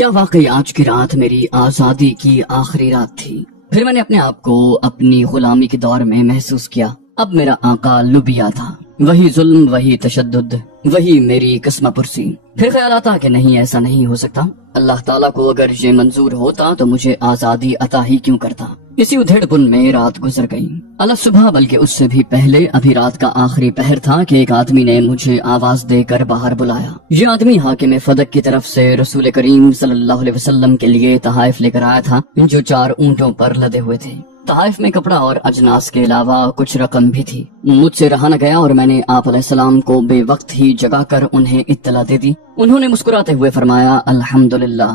کیا واقعی آج کی رات میری آزادی کی آخری رات تھی؟ پھر میں نے اپنے آپ کو اپنی غلامی کے دور میں محسوس کیا۔ اب میرا آقا لوبیا تھا، وہی ظلم، وہی تشدد، وہی میری قسمہ پرسی۔ پھر خیال آتا کہ نہیں، ایسا نہیں ہو سکتا، اللہ تعالیٰ کو اگر یہ منظور ہوتا تو مجھے آزادی عطا ہی کیوں کرتا۔ اسی ادھیڑ پن میں رات گزر گئی۔ اللہ صبح، بلکہ اس سے بھی پہلے، ابھی رات کا آخری پہر تھا کہ ایک آدمی نے مجھے آواز دے کر باہر بلایا۔ یہ آدمی حاکم فدق کی طرف سے رسول کریم صلی اللہ علیہ وسلم کے لیے تحائف لے کر آیا تھا، جو 4 اونٹوں پر لدے ہوئے تھے۔ تحائف میں کپڑا اور اجناس کے علاوہ کچھ رقم بھی تھی۔ مجھ سے رہا نہ گیا اور میں نے آپ علیہ السلام کو بے وقت ہی جگا کر انہیں اطلاع دے دی۔ انہوں نے مسکراتے ہوئے فرمایا، الحمدللہ،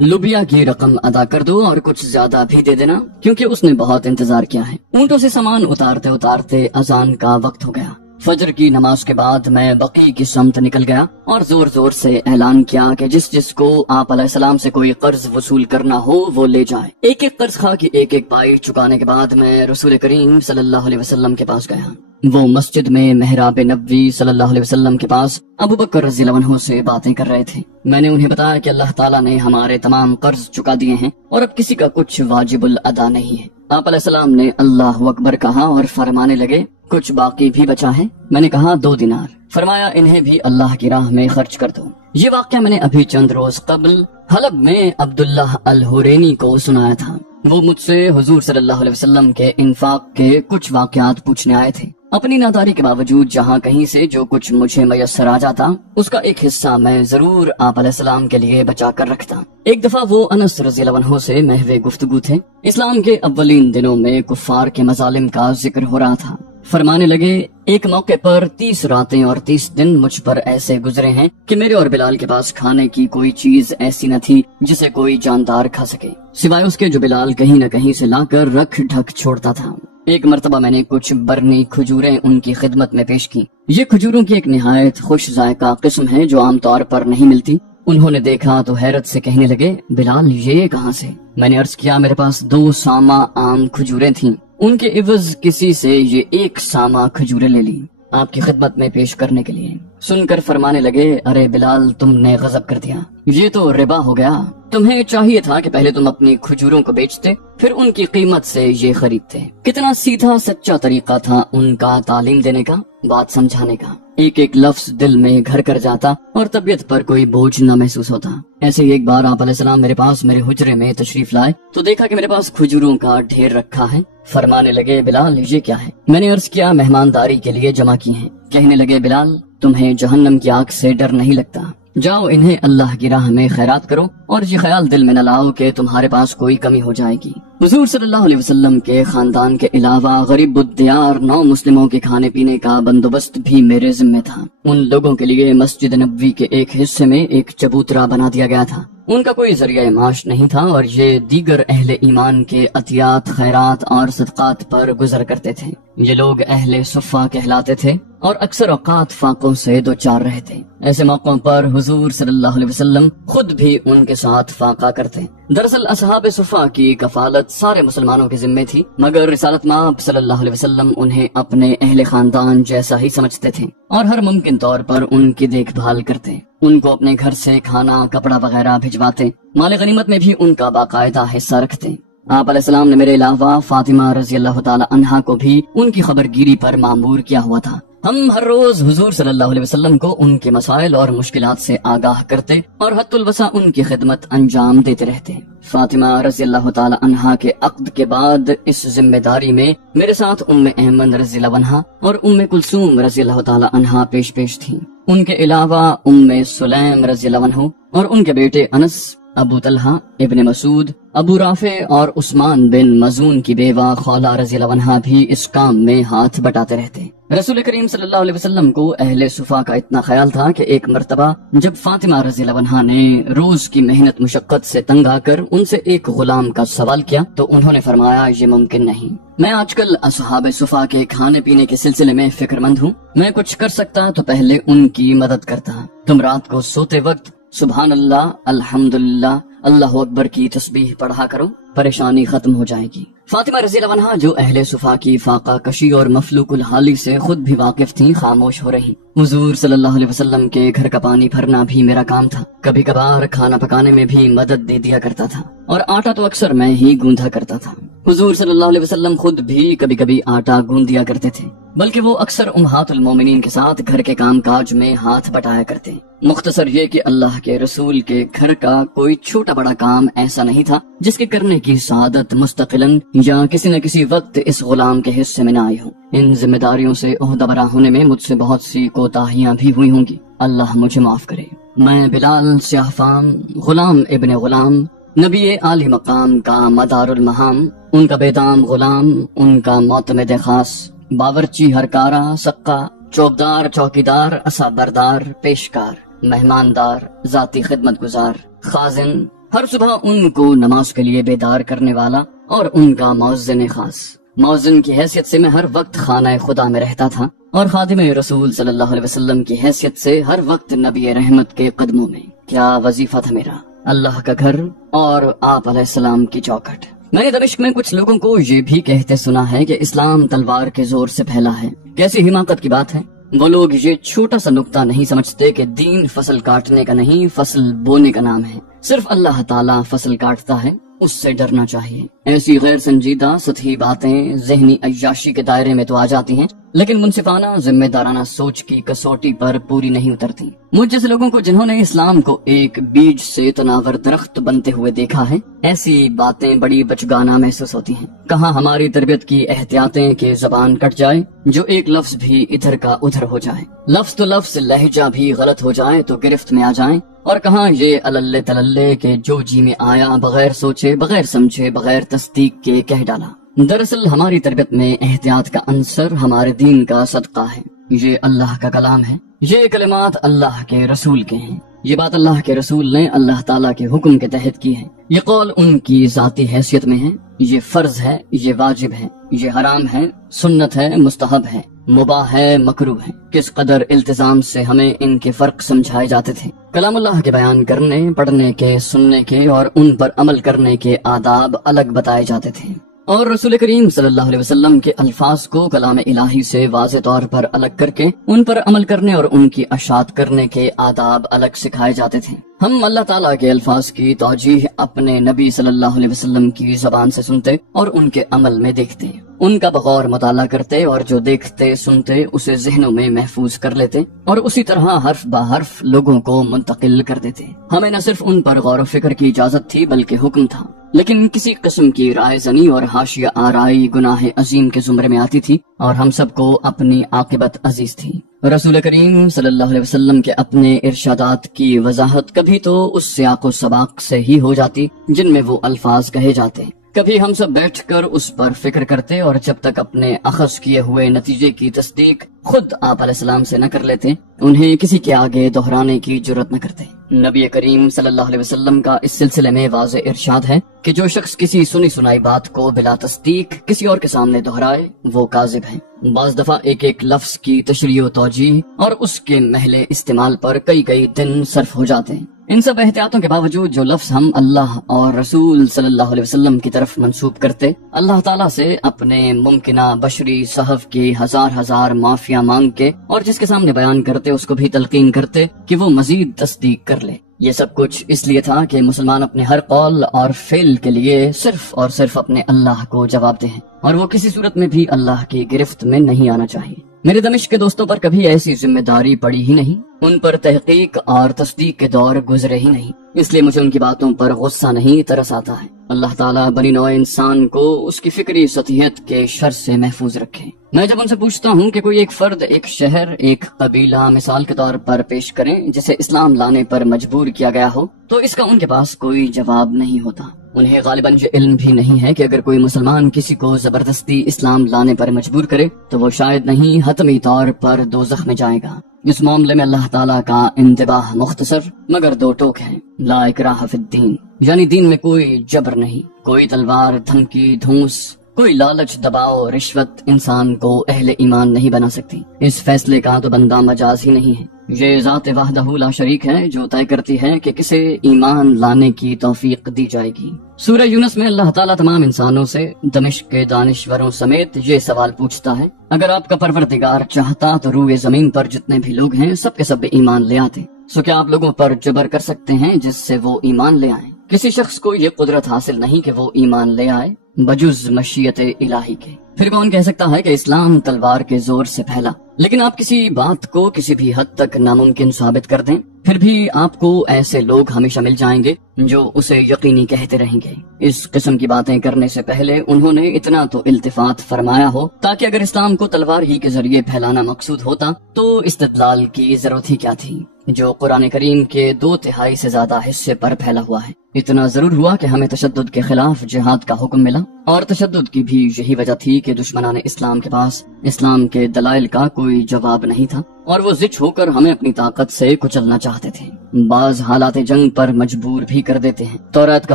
لوبیا کی رقم ادا کر دو اور کچھ زیادہ بھی دے دینا، کیونکہ اس نے بہت انتظار کیا ہے۔ اونٹوں سے سامان اتارتے اتارتے اذان کا وقت ہو گیا۔ فجر کی نماز کے بعد میں بقی کی سمت نکل گیا اور زور زور سے اعلان کیا کہ جس جس کو آپ علیہ السلام سے کوئی قرض وصول کرنا ہو وہ لے جائے۔ ایک ایک قرض خواہ کی ایک ایک پائی چکانے کے بعد میں رسول کریم صلی اللہ علیہ وسلم کے پاس گیا۔ وہ مسجد میں محراب نبوی صلی اللہ علیہ وسلم کے پاس ابو بکر رضی اللہ عنہ سے باتیں کر رہے تھے۔ میں نے انہیں بتایا کہ اللہ تعالیٰ نے ہمارے تمام قرض چکا دیے ہیں اور اب کسی کا کچھ واجب الادا نہیں ہے۔ آپ علیہ السلام نے اللہ اکبر کہا اور فرمانے لگے، کچھ باقی بھی بچا ہے؟ میں نے کہا 2 دینار۔ فرمایا، انہیں بھی اللہ کی راہ میں خرچ کر دو۔ یہ واقعہ میں نے ابھی چند روز قبل حلب میں عبداللہ الحورینی کو سنایا تھا۔ وہ مجھ سے حضور صلی اللہ علیہ وسلم کے انفاق کے کچھ واقعات پوچھنے آئے تھے۔ اپنی ناداری کے باوجود جہاں کہیں سے جو کچھ مجھے میسر آ جاتا، اس کا ایک حصہ میں ضرور آپ علیہ السلام کے لیے بچا کر رکھتا۔ ایک دفعہ وہ انس رضی اللہ عنہ سے محو گفتگو تھے۔ اسلام کے اولین دنوں میں کفار کے مظالم کا ذکر ہو رہا تھا۔ فرمانے لگے، ایک موقع پر 30 راتیں اور 30 دن مجھ پر ایسے گزرے ہیں کہ میرے اور بلال کے پاس کھانے کی کوئی چیز ایسی نہ تھی جسے کوئی جاندار کھا سکے، سوائے اس کے جو بلال کہیں نہ کہیں سے لا کر رکھ ڈھک چھوڑتا تھا۔ ایک مرتبہ میں نے کچھ برنی کھجوریں ان کی خدمت میں پیش کی۔ یہ کھجوروں کی ایک نہایت خوش ذائقہ قسم ہے جو عام طور پر نہیں ملتی۔ انہوں نے دیکھا تو حیرت سے کہنے لگے، بلال یہ کہاں سے؟ میں نے عرض کیا، میرے پاس 2 سامہ عام کھجوریں تھیں، ان کے عوض کسی سے یہ 1 سامہ کھجوریں لے لی آپ کی خدمت میں پیش کرنے کے لیے۔ سن کر فرمانے لگے، ارے بلال، تم نے غضب کر دیا، یہ تو ربا ہو گیا۔ تمہیں چاہیے تھا کہ پہلے تم اپنی کھجوروں کو بیچتے، پھر ان کی قیمت سے یہ خریدتے۔ کتنا سیدھا سچا طریقہ تھا ان کا تعلیم دینے کا، بات سمجھانے کا۔ ایک ایک لفظ دل میں گھر کر جاتا اور طبیعت پر کوئی بوجھ نہ محسوس ہوتا۔ ایسے ہی ایک بار آپ علیہ السلام میرے پاس میرے حجرے میں تشریف لائے تو دیکھا کہ میرے پاس کھجوروں کا ڈھیر رکھا ہے۔ فرمانے لگے، بلال یہ کیا ہے؟ میں نے عرض کیا، مہمانداری کے لیے جمع کی ہیں۔ کہنے لگے، بلال تمہیں جہنم کی آگ سے ڈر نہیں لگتا؟ جاؤ انہیں اللہ کی راہ میں خیرات کرو اور یہ خیال دل میں نہ لاؤ کہ تمہارے پاس کوئی کمی ہو جائے گی۔ حضور صلی اللہ علیہ وسلم کے خاندان کے علاوہ غریب الدیار 9 مسلموں کے کھانے پینے کا بندوبست بھی میرے ذمہ تھا۔ ان لوگوں کے لیے مسجد نبوی کے ایک حصے میں ایک چبوترا بنا دیا گیا تھا۔ ان کا کوئی ذریعہ معاش نہیں تھا اور یہ دیگر اہل ایمان کے عطیات، خیرات اور صدقات پر گزر کرتے تھے۔ یہ لوگ اہل صفہ کہلاتے تھے اور اکثر اوقات فاقوں سے دوچار رہتے۔ ایسے موقعوں پر حضور صلی اللہ علیہ وسلم خود بھی ان کے ساتھ فاقہ کرتے۔ دراصل اصحاب صفہ کی کفالت سارے مسلمانوں کے ذمہ تھی، مگر رسالت مآب صلی اللہ علیہ وسلم انہیں اپنے اہل خاندان جیسا ہی سمجھتے تھے اور ہر ممکن طور پر ان کی دیکھ بھال کرتے۔ ان کو اپنے گھر سے کھانا، کپڑا وغیرہ بھجواتے، مال غنیمت میں بھی ان کا باقاعدہ حصہ رکھتے۔ آپ علیہ السلام نے میرے علاوہ فاطمہ رضی اللہ تعالی عنہا کو بھی ان کی خبر گیری پر مامور کیا ہوا تھا۔ ہم ہر روز حضور صلی اللہ علیہ وسلم کو ان کے مسائل اور مشکلات سے آگاہ کرتے اور حت الوسع ان کی خدمت انجام دیتے رہتے۔ فاطمہ رضی اللہ تعالی عنہا کے عقد کے بعد اس ذمہ داری میں میرے ساتھ ام ایمن رضی اللہ عنہا اور ام کلثوم رضی اللہ تعالی عنہا پیش تھیں۔ ان کے علاوہ ام سلیم رضی اللہ عنہ اور ان کے بیٹے انس، ابو طلحہ ابن مسعود، ابو رافع اور عثمان بن مزون کی بیوہ خولہ رضی اللہ عنہا بھی اس کام میں ہاتھ بٹاتے رہتے۔ رسول کریم صلی اللہ علیہ وسلم کو اہل صفا کا اتنا خیال تھا کہ ایک مرتبہ جب فاطمہ رضی اللہ عنہا نے روز کی محنت مشقت سے تنگ آ کر ان سے ایک غلام کا سوال کیا تو انہوں نے فرمایا، یہ ممکن نہیں، میں آج کل اصحاب صفا کے کھانے پینے کے سلسلے میں فکر مند ہوں، میں کچھ کر سکتا تو پہلے ان کی مدد کرتا۔ تم رات کو سوتے وقت سبحان اللہ، الحمدللہ، اللہ اکبر کی تسبیح پڑھا کرو، پریشانی ختم ہو جائے گی۔ فاطمہ رضی اللہ عنہا جو اہل صفا کی فاقہ کشی اور مفلوق الحالی سے خود بھی واقف تھیں، خاموش ہو رہی۔ حضور صلی اللہ علیہ وسلم کے گھر کا پانی بھرنا بھی میرا کام تھا، کبھی کبھار کھانا پکانے میں بھی مدد دے دیا کرتا تھا، اور آٹا تو اکثر میں ہی گوندھا کرتا تھا۔ حضور صلی اللہ علیہ وسلم خود بھی کبھی کبھی آٹا گوندھ دیا کرتے تھے، بلکہ وہ اکثر امہات المومنین کے ساتھ گھر کے کام کاج میں ہاتھ بٹایا کرتے۔ مختصر یہ کہ اللہ کے رسول کے گھر کا کوئی چھوٹا بڑا کام ایسا نہیں تھا جس کے کرنے کی سعادت مستقلاً یا کسی نہ کسی وقت اس غلام کے حصے میں نہ آئی ہو۔ ان ذمہ داریوں سے عہدہ برا ہونے میں مجھ سے بہت سی کوتاہیاں بھی ہوئی ہوں گی، اللہ مجھے معاف کرے۔ میں بلال سیاہ فام، غلام ابن غلام، نبی عالی مقام کا مدار المہام، ان کا بیدام غلام، ان کا معتمد خاص، باورچی ہر کارا سقا، چوبدار چوکیدار، اسا بردار، پیشکار، مہماندار، ذاتی خدمت گزار، خازن، ہر صبح ان کو نماز کے لیے بیدار کرنے والا، اور ان کا مؤذن خاص۔ مؤذن کی حیثیت سے میں ہر وقت خانہ خدا میں رہتا تھا، اور خادم رسول صلی اللہ علیہ وسلم کی حیثیت سے ہر وقت نبی رحمت کے قدموں میں۔ کیا وظیفہ تھا میرا، اللہ کا گھر اور آپ علیہ السلام کی چوکھٹ۔ میں نے دمشق میں کچھ لوگوں کو یہ بھی کہتے سنا ہے کہ اسلام تلوار کے زور سے پھیلا ہے۔ کیسی حماقت کی بات ہے! وہ لوگ یہ چھوٹا سا نقطہ نہیں سمجھتے کہ دین فصل کاٹنے کا نہیں، فصل بونے کا نام ہے۔ صرف اللہ تعالیٰ فصل کاٹتا ہے، اس سے ڈرنا چاہیے۔ ایسی غیر سنجیدہ سطحی باتیں ذہنی عیاشی کے دائرے میں تو آ جاتی ہیں، لیکن منصفانہ ذمہ دارانہ سوچ کی کسوٹی پر پوری نہیں اترتی۔ مجھ جیسے لوگوں کو جنہوں نے اسلام کو ایک بیج سے تناور درخت بنتے ہوئے دیکھا ہے، ایسی باتیں بڑی بچگانہ محسوس ہوتی ہیں۔ کہاں ہماری تربیت کی احتیاطیں کہ زبان کٹ جائے، جو ایک لفظ بھی ادھر کا ادھر ہو جائے، لفظ تو لفظ لہجہ بھی غلط ہو جائے تو گرفت میں آ جائیں، اور کہاں یہ اللے تللے کہ جو جی میں آیا بغیر سوچے، بغیر سمجھے، بغیر تصدیق کے کہہ ڈالا۔ دراصل ہماری تربیت میں احتیاط کا عنصر ہمارے دین کا صدقہ ہے۔ یہ اللہ کا کلام ہے، یہ کلمات اللہ کے رسول کے ہیں، یہ بات اللہ کے رسول نے اللہ تعالیٰ کے حکم کے تحت کی ہے، یہ قول ان کی ذاتی حیثیت میں ہے، یہ فرض ہے، یہ واجب ہے، یہ حرام ہے، سنت ہے، مستحب ہے، مباح ہے، مکروہ ہے۔ کس قدر التزام سے ہمیں ان کے فرق سمجھائے جاتے تھے۔ کلام اللہ کے بیان کرنے، پڑھنے کے، سننے کے اور ان پر عمل کرنے کے آداب الگ بتائے جاتے تھے، اور رسول کریم صلی اللہ علیہ وسلم کے الفاظ کو کلام الہی سے واضح طور پر الگ کر کے ان پر عمل کرنے اور ان کی اشاعت کرنے کے آداب الگ سکھائے جاتے تھے۔ ہم اللہ تعالیٰ کے الفاظ کی توجیہ اپنے نبی صلی اللہ علیہ وسلم کی زبان سے سنتے اور ان کے عمل میں دیکھتے، ان کا بغور مطالعہ کرتے، اور جو دیکھتے سنتے اسے ذہنوں میں محفوظ کر لیتے، اور اسی طرح حرف بہ حرف لوگوں کو منتقل کر دیتے۔ ہمیں نہ صرف ان پر غور و فکر کی اجازت تھی بلکہ حکم تھا، لیکن کسی قسم کی رائے زنی اور حاشیہ آرائی گناہ عظیم کے زمرے میں آتی تھی، اور ہم سب کو اپنی عاقبت عزیز تھی۔ رسول کریم صلی اللہ علیہ وسلم کے اپنے ارشادات کی وضاحت کبھی تو اس سیاق و سباق سے ہی ہو جاتی جن میں وہ الفاظ کہے جاتے، کبھی ہم سب بیٹھ کر اس پر فکر کرتے، اور جب تک اپنے اخذ کیے ہوئے نتیجے کی تصدیق خود آپ علیہ السلام سے نہ کر لیتے، انہیں کسی کے آگے دہرانے کی جرت نہ کرتے۔ نبی کریم صلی اللہ علیہ وسلم کا اس سلسلے میں واضح ارشاد ہے کہ جو شخص کسی سنی سنائی بات کو بلا تصدیق کسی اور کے سامنے دہرائے وہ کاذب ہے۔ بعض دفعہ ایک ایک لفظ کی تشریح و توجیہ اور اس کے محل استعمال پر کئی دن صرف ہو جاتے ہیں۔ ان سب احتیاطوں کے باوجود جو لفظ ہم اللہ اور رسول صلی اللہ علیہ وسلم کی طرف منسوب کرتے، اللہ تعالیٰ سے اپنے ممکنہ بشری صحف کی ہزار معافیاں مانگ کے، اور جس کے سامنے بیان کرتے اس کو بھی تلقین کرتے کہ وہ مزید تصدیق کر لے۔ یہ سب کچھ اس لیے تھا کہ مسلمان اپنے ہر قول اور فعل کے لیے صرف اور صرف اپنے اللہ کو جواب دیں، اور وہ کسی صورت میں بھی اللہ کی گرفت میں نہیں آنا چاہیے۔ میرے دمشق کے دوستوں پر کبھی ایسی ذمہ داری پڑی ہی نہیں، ان پر تحقیق اور تصدیق کے دور گزرے ہی نہیں، اس لیے مجھے ان کی باتوں پر غصہ نہیں ترس آتا ہے۔ اللہ تعالیٰ بنی نوع انسان کو اس کی فکری سطحیت کے شر سے محفوظ رکھے۔ میں جب ان سے پوچھتا ہوں کہ کوئی ایک فرد، ایک شہر، ایک قبیلہ مثال کے طور پر پیش کریں جسے اسلام لانے پر مجبور کیا گیا ہو، تو اس کا ان کے پاس کوئی جواب نہیں ہوتا۔ انہیں غالباً یہ علم بھی نہیں ہے کہ اگر کوئی مسلمان کسی کو زبردستی اسلام لانے پر مجبور کرے تو وہ شاید نہیں حتمی طور پر دوزخ میں جائے گا۔ اس معاملے میں اللہ تعالیٰ کا انتباہ مختصر مگر دو ٹوک ہے، لا اکراہ فی الدین، یعنی دین میں کوئی جبر نہیں، کوئی تلوار، دھمکی، دھونس، کوئی لالچ، دباؤ، رشوت انسان کو اہل ایمان نہیں بنا سکتی۔ اس فیصلے کا تو بندہ مجاز ہی نہیں ہے۔ یہ ذات وحدہ لا شریک ہے جو طے کرتی ہے کہ کسے ایمان لانے کی توفیق دی جائے گی۔ سورہ یونس میں اللہ تعالیٰ تمام انسانوں سے دمشق کے دانشوروں سمیت یہ سوال پوچھتا ہے، اگر آپ کا پروردگار چاہتا تو روئے زمین پر جتنے بھی لوگ ہیں سب کے سب ایمان لے آتے، سو کیا آپ لوگوں پر جبر کر سکتے ہیں جس سے وہ ایمان لے آئیں؟ کسی شخص کو یہ قدرت حاصل نہیں کہ وہ ایمان لے آئے بجز مشیت الہی کے۔ پھر کون کہہ سکتا ہے کہ اسلام تلوار کے زور سے پھیلا؟ لیکن آپ کسی بات کو کسی بھی حد تک ناممکن ثابت کر دیں، پھر بھی آپ کو ایسے لوگ ہمیشہ مل جائیں گے جو اسے یقینی کہتے رہیں گے۔ اس قسم کی باتیں کرنے سے پہلے انہوں نے اتنا تو التفات فرمایا ہو، تاکہ اگر اسلام کو تلوار ہی کے ذریعے پھیلانا مقصود ہوتا تو استدلال کی ضرورت ہی کیا تھی، جو قرآن کریم کے 2/3 سے زیادہ حصے پر پھیلا ہوا ہے۔ اتنا ضرور ہوا کہ ہمیں تشدد کے خلاف جہاد کا حکم ملا، اور تشدد کی بھی یہی وجہ تھی کہ دشمنان اسلام کے پاس اسلام کے دلائل کا کوئی جواب نہیں تھا، اور وہ ضد ہو کر ہمیں اپنی طاقت سے کچلنا چاہتے تھے۔ بعض حالات جنگ پر مجبور بھی کر دیتے ہیں۔ تورات کا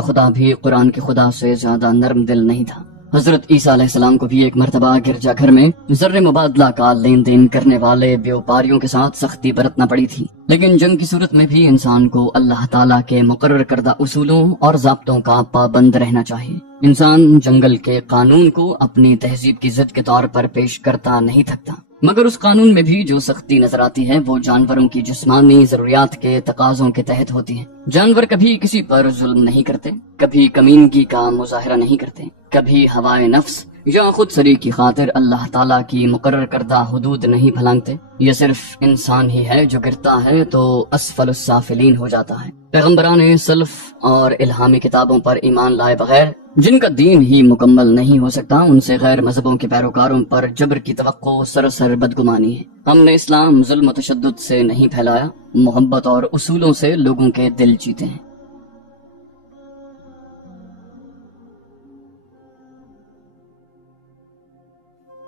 خدا بھی قرآن کے خدا سے زیادہ نرم دل نہیں تھا۔ حضرت عیسیٰ علیہ السلام کو بھی ایک مرتبہ گرجا گھر میں زر مبادلہ کا لین دین کرنے والے بیوپاریوں کے ساتھ سختی برتنا پڑی تھی، لیکن جنگ کی صورت میں بھی انسان کو اللہ تعالیٰ کے مقرر کردہ اصولوں اور ضابطوں کا پابند رہنا چاہیے۔ انسان جنگل کے قانون کو اپنی تہذیب کی ضد کے طور پر پیش کرتا نہیں تھکتا، مگر اس قانون میں بھی جو سختی نظر آتی ہے وہ جانوروں کی جسمانی ضروریات کے تقاضوں کے تحت ہوتی ہے۔ جانور کبھی کسی پر ظلم نہیں کرتے، کبھی کمینگی کا مظاہرہ نہیں کرتے، کبھی ہوائے نفس یا خود سری کی خاطر اللہ تعالیٰ کی مقرر کردہ حدود نہیں پھلانگتے۔ یہ صرف انسان ہی ہے جو گرتا ہے تو اسفل السافلین ہو جاتا ہے۔ پیغمبران سلف اور الہامی کتابوں پر ایمان لائے بغیر جن کا دین ہی مکمل نہیں ہو سکتا، ان سے غیر مذہبوں کے پیروکاروں پر جبر کی توقع سراسر بدگمانی ہے۔ ہم نے اسلام ظلم و تشدد سے نہیں پھیلایا، محبت اور اصولوں سے لوگوں کے دل جیتے ہیں۔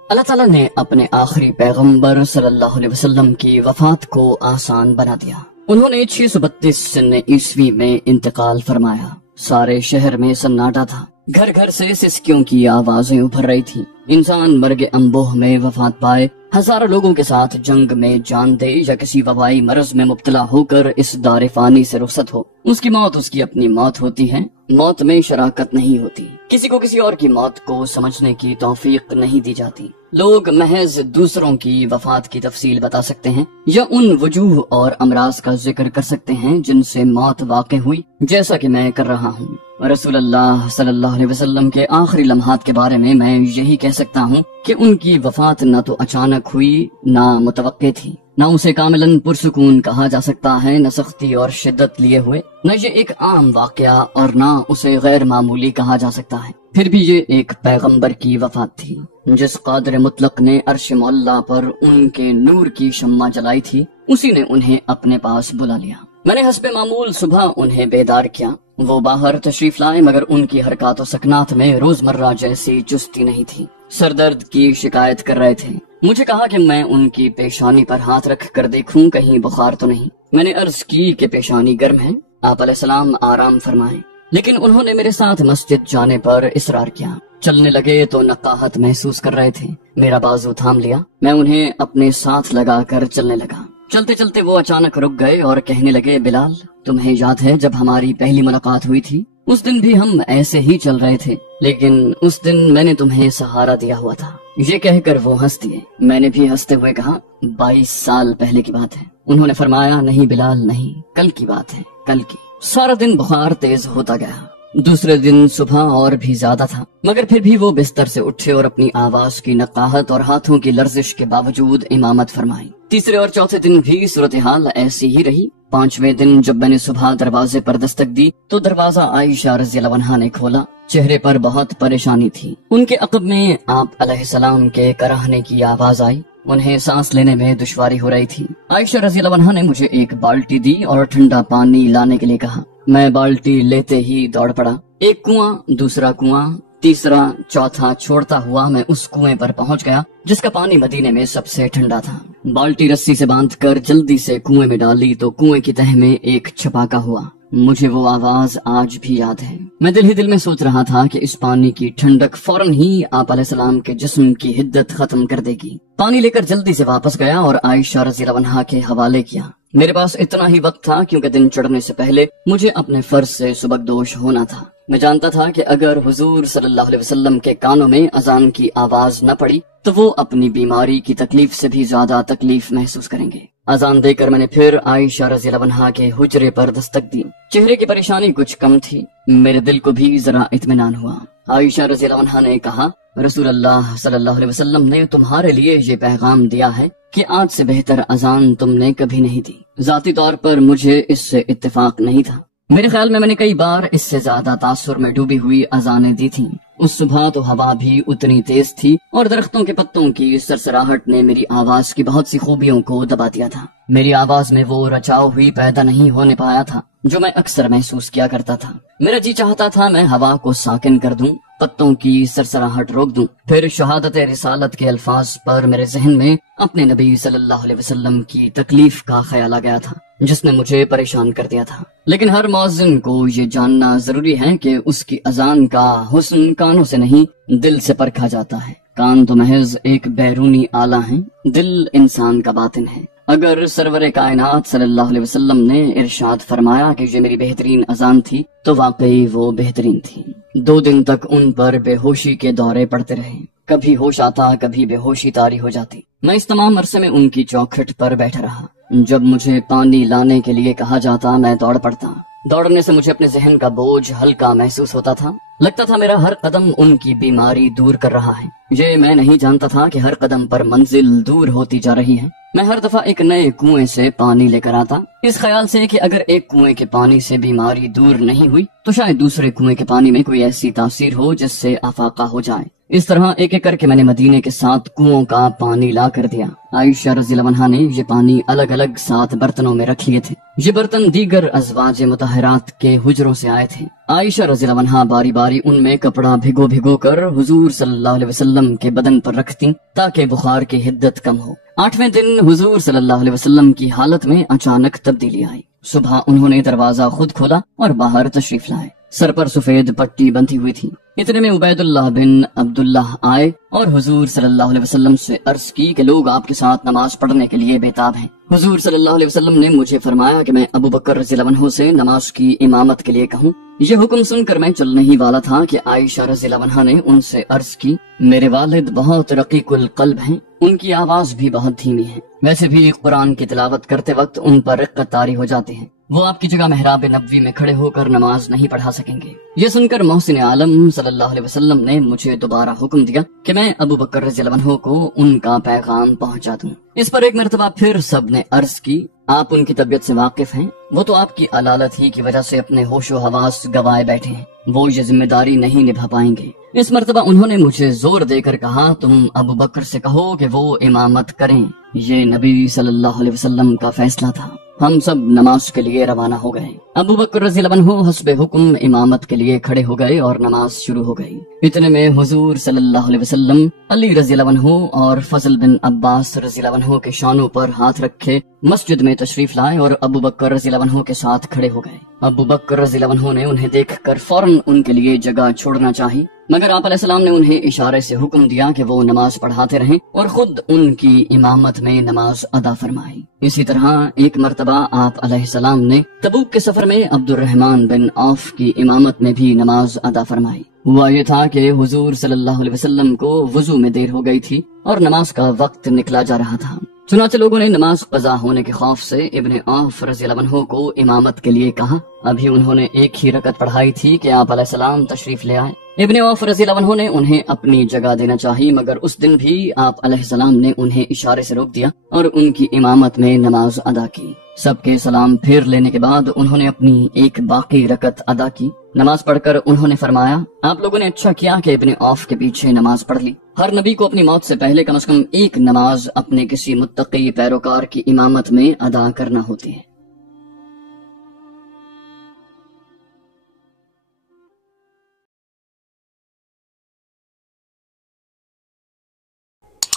اللہ تعالیٰ نے اپنے آخری پیغمبر صلی اللہ علیہ وسلم کی وفات کو آسان بنا دیا۔ انہوں نے 632 سن عیسوی میں انتقال فرمایا۔ سارے شہر میں سناٹا تھا، گھر گھر سے سسکیوں کی آوازیں ابھر رہی تھی۔ انسان مرگ انبوہ میں وفات پائے، ہزاروں لوگوں کے ساتھ جنگ میں جان دے یا کسی وبائی مرض میں مبتلا ہو کر اس دار فانی سے رخصت ہو، اس کی موت اس کی اپنی موت ہوتی ہے۔ موت میں شراکت نہیں ہوتی، کسی کو کسی اور کی موت کو سمجھنے کی توفیق نہیں دی جاتی۔ لوگ محض دوسروں کی وفات کی تفصیل بتا سکتے ہیں یا ان وجوہ اور امراض کا ذکر کر سکتے ہیں جن سے موت واقع ہوئی، جیسا کہ میں کر رہا ہوں۔ رسول اللہ صلی اللہ علیہ وسلم کے آخری لمحات کے بارے میں یہی کہہ سکتا ہوں کہ ان کی وفات نہ تو اچانک ہوئی نہ متوقع تھی، نہ اسے کاملاً پرسکون کہا جا سکتا ہے، نہ سختی اور شدت لیے ہوئے، نہ یہ ایک عام واقعہ اور نہ اسے غیر معمولی کہا جا سکتا ہے۔ پھر بھی یہ ایک پیغمبر کی وفات تھی، جس قادر مطلق نے عرش معلیٰ پر ان کے نور کی شمع جلائی تھی، اسی نے انہیں اپنے پاس بلا لیا۔ میں نے حسب معمول صبح انہیں بیدار کیا، وہ باہر تشریف لائے، مگر ان کی حرکات و سکنات میں روزمرہ جیسی چستی نہیں تھی۔ سر درد کی شکایت کر رہے تھے۔ مجھے کہا کہ میں ان کی پیشانی پر ہاتھ رکھ کر دیکھوں کہیں بخار تو نہیں۔ میں نے عرض کی کہ پیشانی گرم ہے، آپ علیہ السلام آرام فرمائیں، لیکن انہوں نے میرے ساتھ مسجد جانے پر اصرار کیا۔ چلنے لگے تو نقاہت محسوس کر رہے تھے، میرا بازو تھام لیا، میں انہیں اپنے ساتھ لگا کر چلنے لگا۔ چلتے چلتے وہ اچانک رک گئے اور کہنے لگے، بلال تمہیں یاد ہے جب ہماری پہلی ملاقات ہوئی تھی؟ اس دن بھی ہم ایسے ہی چل رہے تھے، لیکن اس دن میں نے تمہیں سہارا دیا ہوا تھا۔ یہ کہہ کر وہ ہنس دیے۔ میں نے بھی ہنستے ہوئے کہا، 22 سال پہلے کی بات ہے۔ انہوں نے فرمایا، نہیں بلال نہیں، کل کی بات ہے، کل کی۔ سارا دن بخار تیز ہوتا گیا، دوسرے دن صبح اور بھی زیادہ تھا، مگر پھر بھی وہ بستر سے اٹھے اور اپنی آواز کی نقاہت اور ہاتھوں کی لرزش کے باوجود امامت فرمائی۔ تیسرے اور چوتھے دن بھی صورتحال ایسی ہی رہی۔ پانچویں دن جب میں نے صبح دروازے پر دستک دی تو دروازہ عائشہ رضی اللہ عنہا نے کھولا۔ چہرے پر بہت پریشانی تھی۔ ان کے عقب میں آپ علیہ السلام کے کراہنے کی آواز آئی۔ انہیں سانس لینے میں دشواری ہو رہی تھی۔ عائشہ رضی اللہ عنہا نے مجھے ایک بالٹی دی اور ٹھنڈا پانی لانے کے لیے کہا۔ میں بالٹی لیتے ہی دوڑ پڑا۔ ایک کنواں، دوسرا کنواں، تیسرا، چوتھا چھوڑتا ہوا میں اس کنویں پر پہنچ گیا جس کا پانی مدینے میں سب سے ٹھنڈا تھا۔ بالٹی رسی سے باندھ کر جلدی سے کنویں میں ڈالی تو کنویں کی تہ میں ایک چھپاکا ہوا۔ مجھے وہ آواز آج بھی یاد ہے۔ میں دل ہی دل میں سوچ رہا تھا کہ اس پانی کی ٹھنڈک فوراً ہی آپ علیہ السلام کے جسم کی حدت ختم کر دے گی۔ پانی لے کر جلدی سے واپس گیا اور عائشہ رضی اللہ عنہا کے حوالے کیا۔ میرے پاس اتنا ہی وقت تھا کیونکہ دن چڑھنے سے پہلے مجھے اپنے فرض سے سبکدوش ہونا تھا۔ میں جانتا تھا کہ اگر حضور صلی اللہ علیہ وسلم کے کانوں میں اذان کی آواز نہ پڑی تو وہ اپنی بیماری کی تکلیف سے بھی زیادہ تکلیف محسوس کریں گے۔ اذان دے کر میں نے پھر عائشہ رضی اللہ عنہا کے حجرے پر دستک دی۔ چہرے کی پریشانی کچھ کم تھی، میرے دل کو بھی ذرا اطمینان ہوا۔ عائشہ رضی اللہ عنہا نے کہا، رسول اللہ صلی اللہ علیہ وسلم نے تمہارے لیے یہ پیغام دیا ہے کہ آج سے بہتر اذان تم نے کبھی نہیں دی۔ ذاتی طور پر مجھے اس سے اتفاق نہیں تھا۔ میرے خیال میں نے کئی بار اس سے زیادہ تاثر میں ڈوبی ہوئی اذانیں دی تھیں۔ اس صبح تو ہوا بھی اتنی تیز تھی اور درختوں کے پتوں کی سرسراہٹ نے میری آواز کی بہت سی خوبیوں کو دبا دیا تھا۔ میری آواز میں وہ رچاؤ ہوئی پیدا نہیں ہونے پایا تھا جو میں اکثر محسوس کیا کرتا تھا۔ میرا جی چاہتا تھا میں ہوا کو ساکن کر دوں، پتوں کی سرسراہٹ روک دوں۔ پھر شہادت رسالت کے الفاظ پر میرے ذہن میں اپنے نبی صلی اللہ علیہ وسلم کی تکلیف کا خیال آ گیا تھا جس نے مجھے پریشان کر دیا تھا۔ لیکن ہر مؤذن کو یہ جاننا ضروری ہے کہ اس کی اذان کا حسن کانوں سے نہیں دل سے پرکھا جاتا ہے۔ کان تو محض ایک بیرونی آلہ ہیں، دل انسان کا باطن ہے۔ اگر سرور کائنات صلی اللہ علیہ وسلم نے ارشاد فرمایا کہ یہ میری بہترین اذان تھی تو واقعی وہ بہترین تھی۔ 2 دن تک ان پر بے ہوشی کے دورے پڑتے رہے، کبھی ہوش آتا کبھی بے ہوشی طاری ہو جاتی۔ میں اس تمام عرصے میں ان کی چوکھٹ پر بیٹھا رہا۔ جب مجھے پانی لانے کے لیے کہا جاتا میں دوڑ پڑتا۔ دوڑنے سے مجھے اپنے ذہن کا بوجھ ہلکا محسوس ہوتا تھا، لگتا تھا میرا ہر قدم ان کی بیماری دور کر رہا ہے۔ یہ میں نہیں جانتا تھا کہ ہر قدم پر منزل دور ہوتی جا رہی ہے۔ میں ہر دفعہ ایک نئے کنویں سے پانی لے کر آتا، اس خیال سے کہ اگر ایک کنویں کے پانی سے بیماری دور نہیں ہوئی تو شاید دوسرے کنویں کے پانی میں کوئی ایسی تاثیر ہو جس سے افاقہ ہو جائے۔ اس طرح ایک ایک کر کے میں نے مدینے کے 7 کنووں کا پانی لا کر دیا۔ عائشہ رضی اللہ عنہا نے یہ پانی الگ الگ 7 برتنوں میں رکھ لیے تھے۔ یہ برتن دیگر ازواج مطہرات کے حجروں سے آئے تھے۔ عائشہ رضی اللہ عنہا باری باری ان میں کپڑا بھگو بھگو کر حضور صلی اللہ علیہ وسلم کے بدن پر رکھتی تاکہ بخار کی حدت کم ہو۔ 8ویں دن حضور صلی اللہ علیہ وسلم کی حالت میں اچانک تبدیلی آئی۔ صبح انہوں نے دروازہ خود کھولا اور باہر تشریف لائے۔ سر پر سفید پٹی بندھی ہوئی تھی۔ اتنے میں عبید اللہ بن عبداللہ آئے اور حضور صلی اللہ علیہ وسلم سے عرض کی کہ لوگ آپ کے ساتھ نماز پڑھنے کے لیے بےتاب ہیں۔ حضور صلی اللہ علیہ وسلم نے مجھے فرمایا کہ میں ابو بکر رضی اللہ عنہ سے نماز کی امامت کے لیے کہوں۔ یہ حکم سن کر میں چلنے ہی والا تھا کہ عائشہ رضی اللہ عنہا نے ان سے عرض کی، میرے والد بہت رقیق القلب ہیں، ان کی آواز بھی بہت دھیمی ہے، ویسے بھی قرآن کی تلاوت کرتے وقت ان پر رقت طاری ہو جاتی ہے، وہ آپ کی جگہ محراب نبوی میں کھڑے ہو کر نماز نہیں پڑھا سکیں گے۔ یہ سن کر محسن عالم صلی اللہ علیہ وسلم نے مجھے دوبارہ حکم دیا کہ میں ابو بکر رضی اللہ عنہ کو ان کا پیغام پہنچا دوں۔ اس پر ایک مرتبہ پھر سب نے عرض کی، آپ ان کی طبیعت سے واقف ہیں، وہ تو آپ کی علالت ہی کی وجہ سے اپنے ہوش و حواس گوائے بیٹھے ہیں، وہ یہ ذمہ داری نہیں نبھا پائیں گے۔ اس مرتبہ انہوں نے مجھے زور دے کر کہا، تم ابو بکر سے کہو کہ وہ امامت کریں، یہ نبی صلی اللہ علیہ وسلم کا فیصلہ تھا۔ ہم سب نماز کے لیے روانہ ہو گئے۔ ابو بکر رضی اللہ عنہ حسب حکم امامت کے لیے کھڑے ہو گئے اور نماز شروع ہو گئی۔ اتنے میں حضور صلی اللہ علیہ وسلم علی رضی اللہ عنہ اور فضل بن عباس رضی اللہ عنہ کے شانوں پر ہاتھ رکھے مسجد میں تشریف لائے اور ابو بکر رضی اللہ عنہ کے ساتھ کھڑے ہو گئے۔ ابو بکر رضی اللہ عنہ نے انہیں دیکھ کر فوراً ان کے لیے جگہ چھوڑنا چاہی، مگر آپ علیہ السلام نے انہیں اشارے سے حکم دیا کہ وہ نماز پڑھاتے رہیں اور خود ان کی امامت میں نماز ادا فرمائی۔ اسی طرح ایک مرتبہ آپ علیہ السلام نے تبوک کے سفر میں عبد الرحمن بن عوف کی امامت میں بھی نماز ادا فرمائی۔ ہوا یہ تھا کہ حضور صلی اللہ علیہ وسلم کو وضو میں دیر ہو گئی تھی اور نماز کا وقت نکلا جا رہا تھا، چنانچہ لوگوں نے نماز قضا ہونے کے خوف سے ابن عوف رضی اللہ عنہ کو امامت کے لیے کہا۔ ابھی انہوں نے ایک ہی رکعت پڑھائی تھی کہ آپ علیہ السلام تشریف لے آئے۔ ابن عوف رضی اللہ عنہ نے انہیں اپنی جگہ دینا چاہی، مگر اس دن بھی آپ علیہ السلام نے انہیں اشارے سے روک دیا اور ان کی امامت میں نماز ادا کی۔ سب کے سلام پھیر لینے کے بعد انہوں نے اپنی ایک باقی رکعت ادا کی۔ نماز پڑھ کر انہوں نے فرمایا، آپ لوگوں نے اچھا کیا کہ ابن عوف کے پیچھے نماز پڑھ لی۔ ہر نبی کو اپنی موت سے پہلے کم از کم ایک نماز اپنے کسی متقی پیروکار کی امامت میں ادا کرنا ہوتی ہے۔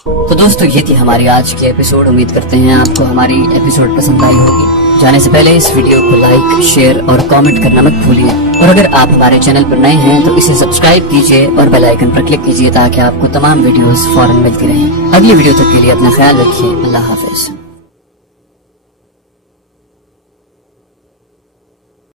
تو دوستو یہ تھی ہماری آج کی ایپیسوڈ. امید کرتے ہیں آپ کو ہماری ایپیسوڈ پسند آئی ہوگی. جانے سے پہلے اس ویڈیو کو لائک، شیئر اور کامنٹ کرنا مت بھولیے. اور اگر آپ ہمارے چینل پر نئے ہیں تو اسے سبسکرائب کیجیے اور بیل آئیکن پر کلک کیجیے تاکہ آپ کو تمام ویڈیوز فوراً ملتی رہیں. اگلی ویڈیو تک کے لیے اپنا خیال رکھیے. اللہ حافظ.